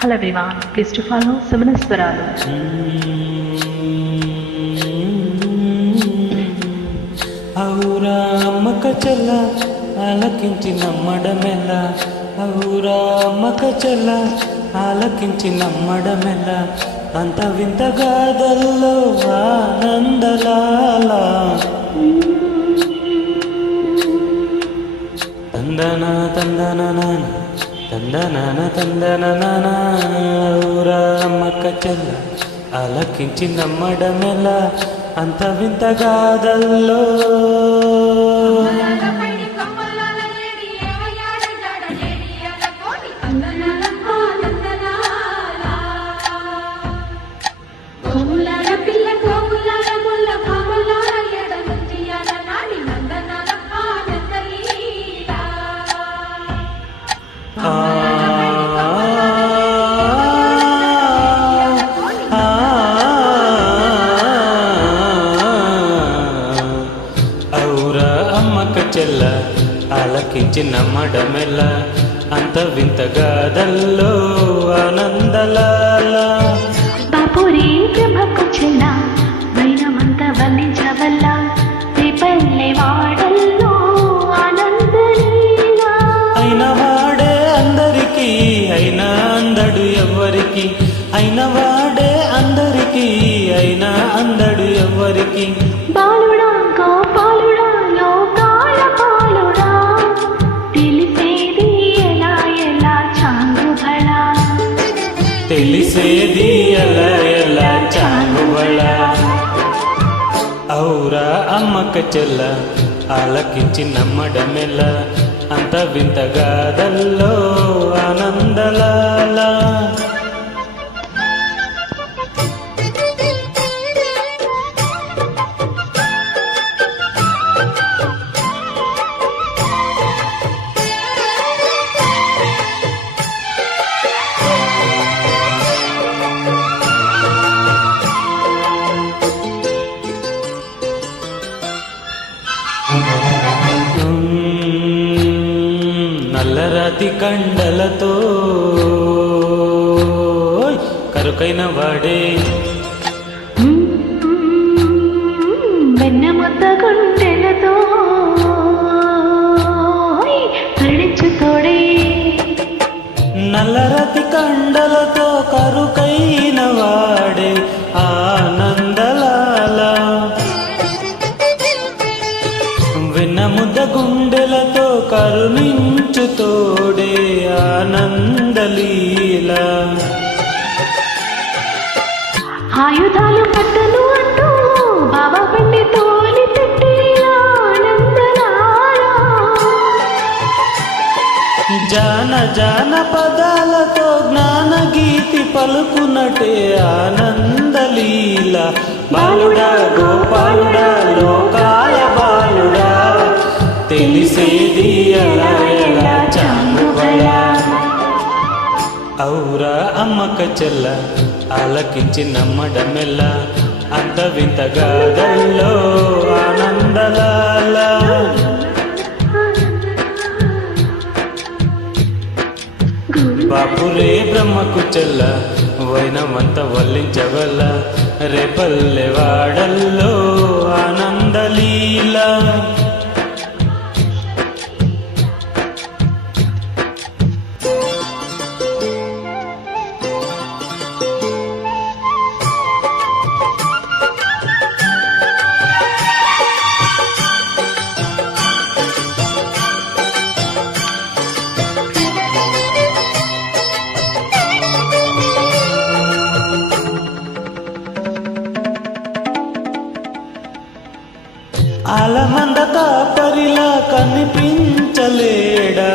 Hello everyone, please to follow Sumanaswaralu. ఔరా అమ్మక చెల్ల ఆలకించి నమ్మడమెల్ల ఔరా అమ్మక చెల్ల ఆలకించి నమ్మడమెల్ల అంత వింత గాథల్లో ఆనందలాల తందన తందన తందన తందన ఔరా అమ్మక చెల్ల ఆలకించి నమ్మడమెల్ల అంత వింత గాథల్లో చెల్ల ఆలకించి నమ్మడమెల్ల అంత వింత గాథల్లో ఆనందలాల బాపురి బ్రహ్మకు చెల్ల వైనమంత వర్ణించవల్ల రేపల్లె వాడల్లో ఆనందలీల అయిన వాడే అందరికీ అయినా అందడు ఎవ్వరికి అయిన వాడే అందరికీ అయినా అందడు ఎవ్వరికి బాలుడా గోపాలుడా లోకాల పాలుడా తెలిసేది ఎలా ఎలా చాంగుబళ తెలిసేది ఎలా ఎలా చాంగుబళ ఔరా అమ్మక చెల్ల ఆలకించి నమ్మడమెల్ల అంత వింత గాథల్లో ఆనందలాల నల్లరాతి కండలతో కరుకైన వాడే వెన్నముద్ద గుండెలతో కరుణించుతోడే నల్లరాతి కండలతో కరుకైన వాడే ఆనందలాల వెన్నముద్ద గుండెలతో కరుణించుతోడే ఆనందలీల ఆయుధాలు పట్టను అంటూ బాబా బండి తోలి పెట్టి ఆనందలాల జాన పదాలతో జ్ఞాన గీతి పలుకునటే ఆనందలీల బాలుడా గోపాలుడా లోకాల బాలుడా తెలిసేది ఎలా ఎలా చాంగుబళ ఔరా అమ్మక చెల్ల ఆలకించి నమ్మడమెల్ల అంత వింత గాథల్లో ఆనందలాల బాపురే బ్రహ్మకు చెల్ల వైనమంత వల్లించవల్ల రేపల్లె వాడల్లో ఆనందలీల ఆలమంద కాపరిలా కనిపించలేడా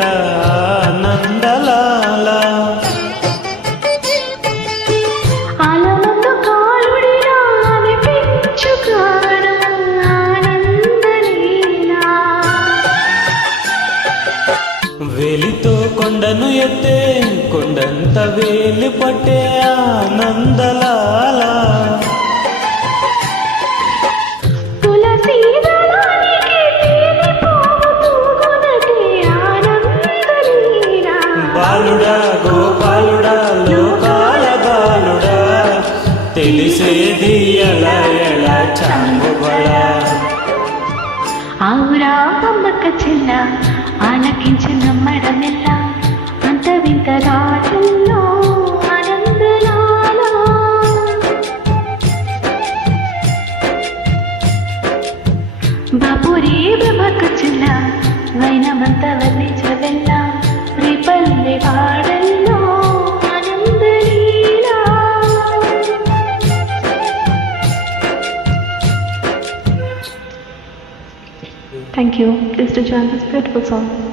ఆనందలాల ఆలమందు కాలుడిలా అనిపించుకాడా ఆనందలీల వేలితో కొండను ఎత్తే కొండంత వేలి పట్టే ఆనందలాల బాలుడా గోపాలుడా లోక బాపురా అమ్మక్క చెల్ల ఆలకించి నమ్మడమెల్ల అంత వింత రాజుల్లో ఆనందలాల బాపురే బ్రహ్మక్క చెల్ల వైనమంత వర్ణించవెల్ల రేపల్లె వాడల్లో ఆనందలీలా. Thank you. Please do join this beautiful song.